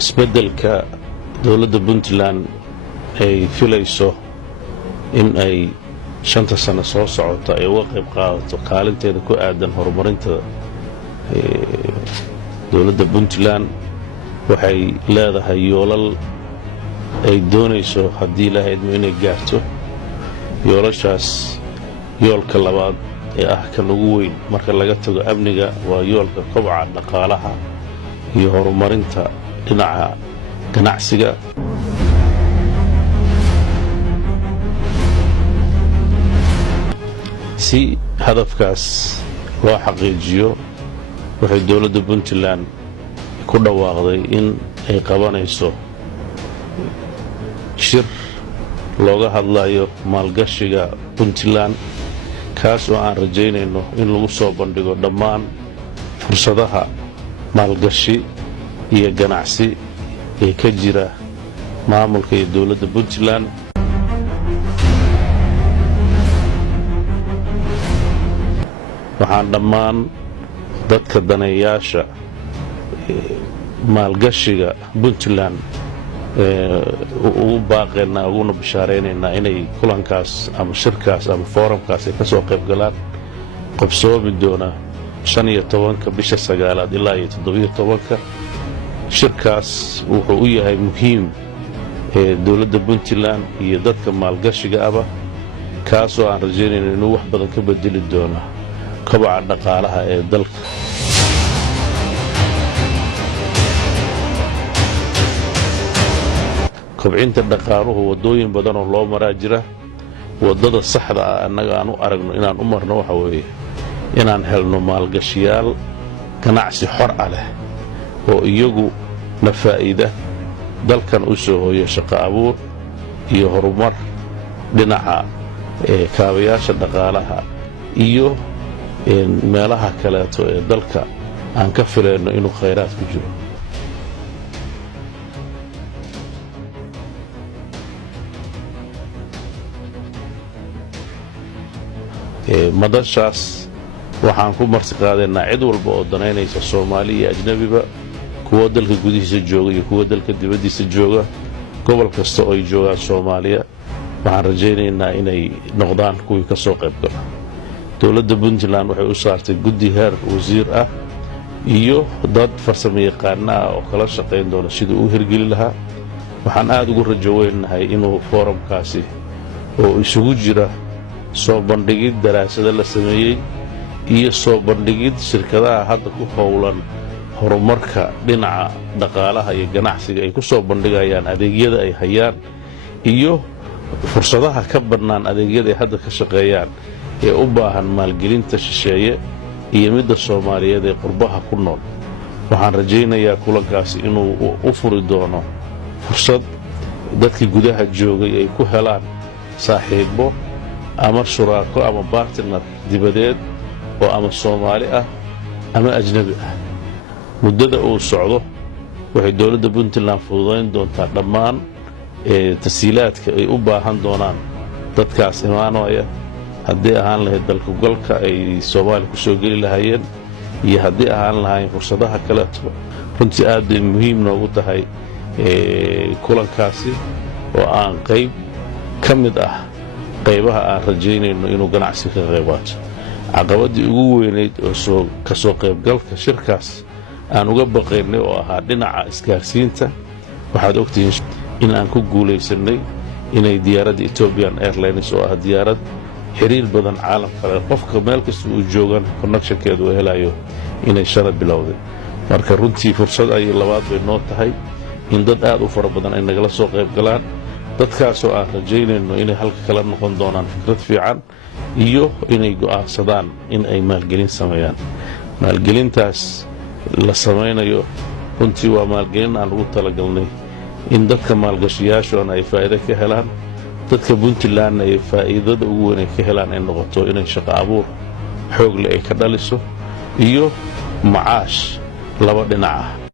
isbeddelka dowladda Puntland ay filayso in ay 5 sano soo socota ay uga qayb qaadato kaalinteeda ku aadan horumarinta dowladda Puntland waxay leedahay yoolal ay doonayso haddii la haydmo inay gaarto yoolashaas yoolka labaad ee ah kan ugu weyn marka laga tago amniga waa yoolka kobaca dhaqaalaha iyo horumarinta dhinaca ganacsiga si hadafkaas loo xaqiijiyo waxay dowladda Puntland ku dhawaaqday in ay qabanayso shir looga hadlayo maalgashiga Puntland kaas oo aan rajaynayno in lagu soo bandhigo dhammaan fursadaha maalgashi iyo ganacsi ee ka jira maamulka iyo dowladda Puntland waxaan dhammaan dadka daneeyaasha maalgashiga Puntland ugu baaqaynaa uguna bishaaraynaynaa inay kulankaas ama shirkaas ama foorumkaas ay ka soo qayb galaan qabsoomi doona 15 bisha 9 ilaa 17 shirkaas wuxuu u yahay muhiim dowladda Puntland iyo dadka maalgashiga aba kaasoo aan rajaynayno inuu wax badan ka bedeli doono kobaca dhaqaalaha ee dalka kobcinta dhaqaaluhu wadooyin badan oo loo maraa jira wadada saxda ah annaga aan u aragno inaan u marno waxa weeye inaan helno maalgashiyaal ganacsi xor ah leh oo iyagu na faa'iida dalkan u soo hooyo shaqo abuur iyo horumar dhinaca kaabayaasha dhaqaalaha iyo meelaha kaleeto ee dalka aan ka filayno inuu khayraad ku jiro madashaas waxaan ku marti qaadaynaa cid walba oo danaynaysa Soomaali iyo ajnabiba kuwa dalka gudihiisa jooga iyo kuwa dalka dibadiisa jooga gobol kasta oo ay joogaan Soomaaliya waxaan rajaynaynaa inay noqdaan kuwii ka soo qayb gala dowladda Puntland waxay u saartay guddi heer wasiir ah iyo dad farsamo yaqaan ah oo kala shaqayn doona sidii uu hirgeli lahaa waxaan aad ugu rajo weynahay inuu foorumkaasi oo isugu jira soo bandhigid daraasado la sameeyay iyo soo bandhigid shirkadaha hadda ku howlan horumarka dhinaca dhaqaalaha iyo ganacsiga ay ku soo bandhigayaan adeegyada ay hayaan iyo fursadaha ka bannaan adeegyada ay hadda ka shaqeeyaan ee u baahan maalgelinta shisheeye iyo midda Soomaaliyeed ee qurbaha ku nool waxaan rajaynayaa kulankaasi inuu u furi doono fursad dadkii gudaha joogay ay ku helaan saaxiibo ama shuraako ama partner dibadeed oo ama Soomaali ah ama ajnabi ah muddada uu socdo waxay dowladda Puntland fududayn doontaa dhammaan tasiilaadka ay u baahan doonaan dadkaas imaanaya haddii ahaan lahayd dalka golka ay Soomaali ku soo geli lahaayeen iyo haddii ahaan lahaayeen fursadaha kaleeto runtii aad bay muhiim noogu tahay kulankaasi oo aan qayb ka mid ah qaybaha aan rajaynayno inuu ganacsi ka qayb qaato caqabadii ugu weynayd oo ka soo qaybgalka shirkaas aan uga baqaynay oo ahaa dhinaca isgaarsiinta waxaad ogtihiin in aan ku guulaysanay inay diyaaradda Ethiopian Airlines oo ah diyaarad xiriir badan caalamka leh qofka meel kasta uu joogan connectionkeedu uu helayo inay shalay bilowday marka runtii fursad ay labaad bay noo tahay in dad aad u fara badan ay nagala soo qayb galaan dadkaasoo aan rajaynayno inay halka kala noqon doonaan fikrad fiican iyo inay go'aansadaan in ay maalgelin sameeyaan maalgelintaas la samaynayo runtii waa maalgelin aan ugu talagalnay in dadka maalgashiyaashoona ay faa'iido ka helaan dadka Puntland ay faa'iidada ugu weyn ay ka helaan ay noqoto inay shaqo abuur xoog leh ay ka dhaliso iyo macaash laba dhinac ah